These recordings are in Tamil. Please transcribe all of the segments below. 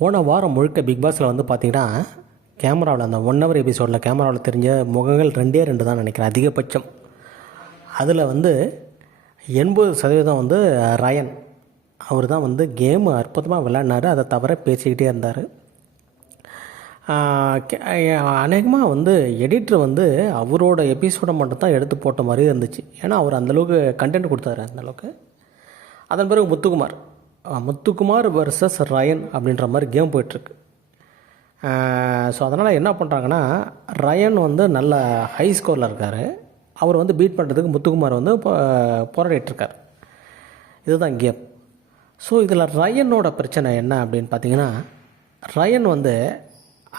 போன வாரம் முழுக்க பிக் பாஸில் வந்து பார்த்திங்கன்னா கேமராவில் அந்த 1 ஹவர் எபிசோடில் கேமராவில் தெரிஞ்ச முகங்கள் 2 தான் நினைக்கிறேன் அதிகபட்சம். அதில் வந்து 80% வந்து ரயன். அவர் தான் வந்து கேமு அற்புதமாக விளையாடினார், அதை தவிர பேசிக்கிட்டே இருந்தார். அநேகமாக வந்து எடிட்டர் வந்து அவரோட எபிசோடை மட்டும் தான் எடுத்து போட்ட மாதிரி இருந்துச்சு. ஏன்னா அவர் அந்தளவுக்கு கண்டென்ட் கொடுத்தாரு அந்தளவுக்கு. அதன் பிறகு முத்துக்குமார் வர்சஸ் ரயன் அப்படின்ற மாதிரி கேம் போயிட்டுருக்கு. ஸோ அதனால் என்ன பண்ணுறாங்கன்னா, ரயன் வந்து நல்ல ஹை ஸ்கோரில் இருக்கார். அவர் வந்து பீட் பண்ணுறதுக்கு முத்துக்குமார் வந்து போராடிட்டுருக்கார். இதுதான் கேம். ஸோ இதில் ரயனோட பிரச்சனை என்ன அப்படின்னு பார்த்தீங்கன்னா, ரயன் வந்து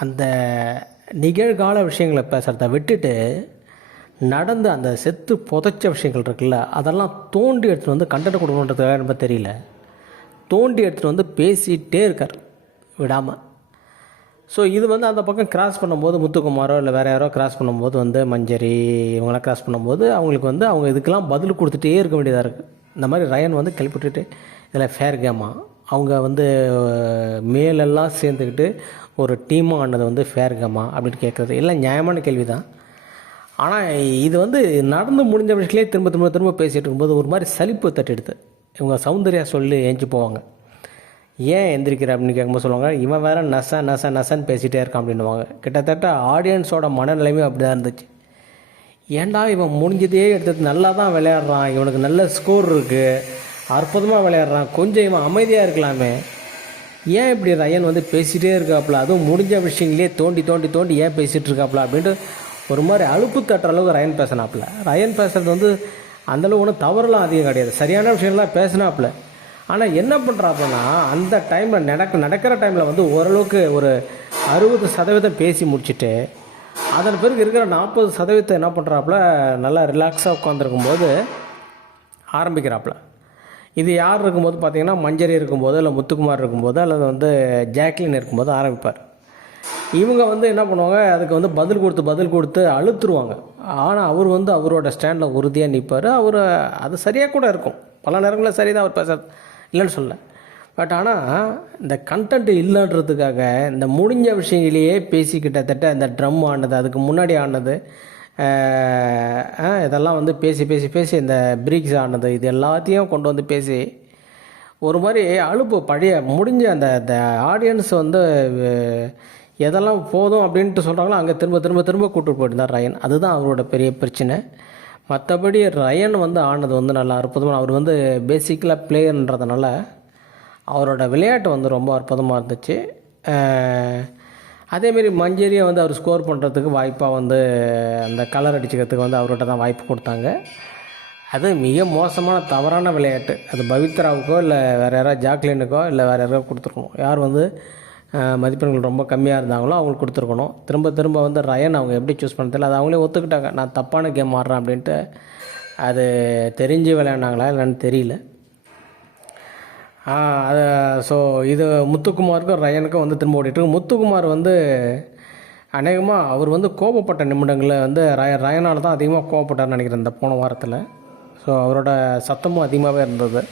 அந்த நிகழ்கால விஷயங்களை பேசுகிறத விட்டுட்டு நடந்த அந்த செத்து புதைச்ச விஷயங்கள் இருக்குல்ல, அதெல்லாம் தோண்டி எடுத்துகிட்டு வந்து கண்டென்ட் கொடுக்கணுன்றதுக்காக நம்ம தெரியல, தோண்டி எடுத்துகிட்டு வந்து பேசிகிட்டே இருக்கார் விடாமல். ஸோ இது வந்து அந்த பக்கம் கிராஸ் பண்ணும்போது முத்துக்குமாரோ இல்லை வேறு யாரோ கிராஸ் பண்ணும்போது வந்து மஞ்சரி இவங்களாம் கிராஸ் பண்ணும்போது அவங்களுக்கு வந்து அவங்க இதுக்கெல்லாம் பதில் கொடுத்துட்டே இருக்க வேண்டியதாக இருக்குது. இந்த மாதிரி ரயன் வந்து கிளப்பிட்டுட்டு இதில் ஃபேர் கேமா அவங்க வந்து மேலெல்லாம் சேர்ந்துக்கிட்டு ஒரு டீமாக ஆனது வந்து ஃபேர் கேமா அப்படின்னு கேட்குறது எல்லாம் நியாயமான கேள்வி தான். ஆனால் இது வந்து நடந்து முடிஞ்ச விஷயத்துலேயே திரும்ப திரும்ப திரும்ப பேசிகிட்டு இருக்கும்போது ஒரு மாதிரி சலிப்பு தட்டிடுது. இவங்க சௌந்தர்யா சொல்லி ஏஞ்சி போவாங்க, ஏன் எந்திரிக்கிற அப்படின்னு கேட்கும்போது சொல்லுவாங்க, இவன் வேறு நசன்னு பேசிகிட்டே இருக்கான் அப்படின்வாங்க. கிட்டத்தட்ட ஆடியன்ஸோட மனநிலைமை அப்படி தான் இருந்துச்சு. ஏன்டா இவன் முடிஞ்சதே எடுத்து நல்லா தான் விளையாடுறான், இவனுக்கு நல்ல ஸ்கோர் இருக்குது, அற்புதமாக விளையாடுறான், கொஞ்சம் இவன் அமைதியாக இருக்கலாமே, ஏன் இப்படி ரயன் வந்து பேசிகிட்டே இருக்காப்புல, அதுவும் முடிஞ்ச விஷயங்களே தோண்டி தோண்டி தோண்டி ஏன் பேசிகிட்டு இருக்காப்புல அப்படின்ட்டு ஒரு மாதிரி அலுப்பு தட்டுற அளவுக்கு ரயன் பேசினாப்புல. ரயன் பேசுகிறது வந்து அந்தளவு ஒன்றும் தவறெல்லாம் அதிகம் கிடையாது, சரியான விஷயம்லாம் பேசினாப்புல. ஆனால் என்ன பண்ணுறாப்புலன்னா, அந்த டைமில் நடக்கிற டைமில் வந்து ஓரளவுக்கு ஒரு 60% பேசி முடிச்சுட்டு அதன் பிறகு இருக்கிற 40% என்ன பண்ணுறாப்புல, நல்லா ரிலாக்ஸாக உட்காந்துருக்கும்போது ஆரம்பிக்கிறாப்புல. இது யார் இருக்கும்போது பார்த்திங்கன்னா, மஞ்சரி இருக்கும்போது இல்லை முத்துக்குமார் இருக்கும்போது அல்லது வந்து ஜாக்லின் இருக்கும்போது ஆரம்பிப்பார். இவங்க வந்து என்ன பண்ணுவாங்க, அதுக்கு வந்து பதில் கொடுத்து அழுத்துருவாங்க. ஆனால் அவர் வந்து அவரோட ஸ்டாண்டில் உறுதியாக நிற்பார். அவர் அது சரியாக கூட இருக்கும், பல நேரங்களில் சரி தான் அவர் பேசுறது, இல்லைன்னு சொல்ல. பட் ஆனால் இந்த கண்டென்ட் இல்லைன்றதுக்காக இந்த முடிஞ்ச விஷயங்களையே பேசி கிட்டத்தட்ட இந்த ட்ரம் ஆனது, அதுக்கு முன்னாடி ஆனது, இதெல்லாம் வந்து பேசி பேசி பேசி இந்த பிரீக்ஸ் ஆனது, இது எல்லாத்தையும் கொண்டு வந்து பேசி ஒரு மாதிரி அலுப்பு பழைய முடிஞ்ச அந்த ஆடியன்ஸ் வந்து எதெல்லாம் போதும் அப்படின்ட்டு சொல்கிறாங்களோ அங்கே திரும்ப திரும்ப திரும்ப கூப்பிட்டு போயிருந்தார் ரயன். அதுதான் அவரோட பெரிய பிரச்சனை. மற்றபடி ரயன் வந்து ஆனது வந்து நல்லா அற்புதமாக, அவர் வந்து பேசிக்கலாக பிளேயர்ன்றதுனால அவரோட விளையாட்டு வந்து ரொம்ப அற்புதமாக இருந்துச்சு. அதேமாரி மஞ்சரியை வந்து அவர் ஸ்கோர் பண்ணுறதுக்கு வாய்ப்பாக வந்து அந்த கலர் அடிச்சுக்கிறதுக்கு வந்து அவர்கிட்ட தான் வாய்ப்பு கொடுத்தாங்க. அது மிக மோசமான தவறான விளையாட்டு. அது பவித்ராவுக்கோ இல்லை வேறு யாராவது ஜாக்லினுக்கோ இல்லை வேறு யாராவது கொடுத்துருக்கணும். யார் வந்து மதிப்பெண்கள் ரொம்ப கம்மியாக இருந்தாங்களோ அவங்களுக்கு கொடுத்துருக்கணும். திரும்ப திரும்ப வந்து ரயன் அவங்க எப்படி சூஸ் பண்ண தெரியல, அது அவங்களே ஒத்துக்கிட்டாங்க, நான் தப்பான கேம் ஆடுறேன் அப்படின்ட்டு. அது தெரிஞ்சு விளையாண்டாங்களா இல்லைன்னு தெரியல. அது ஸோ இது முத்துக்குமாருக்கும் ரயனுக்கும் வந்து திரும்ப ஓடிட்டுருக்கு. முத்துக்குமார் வந்து அநேகமாக அவர் வந்து கோபப்பட்ட நிமிடங்களில் வந்து ரயனால் தான் அதிகமாக கோபப்பட்டார்னு நினைக்கிறேன் இந்த போன வாரத்தில். ஸோ அவரோட சத்தமும் அதிகமாகவே இருந்தது.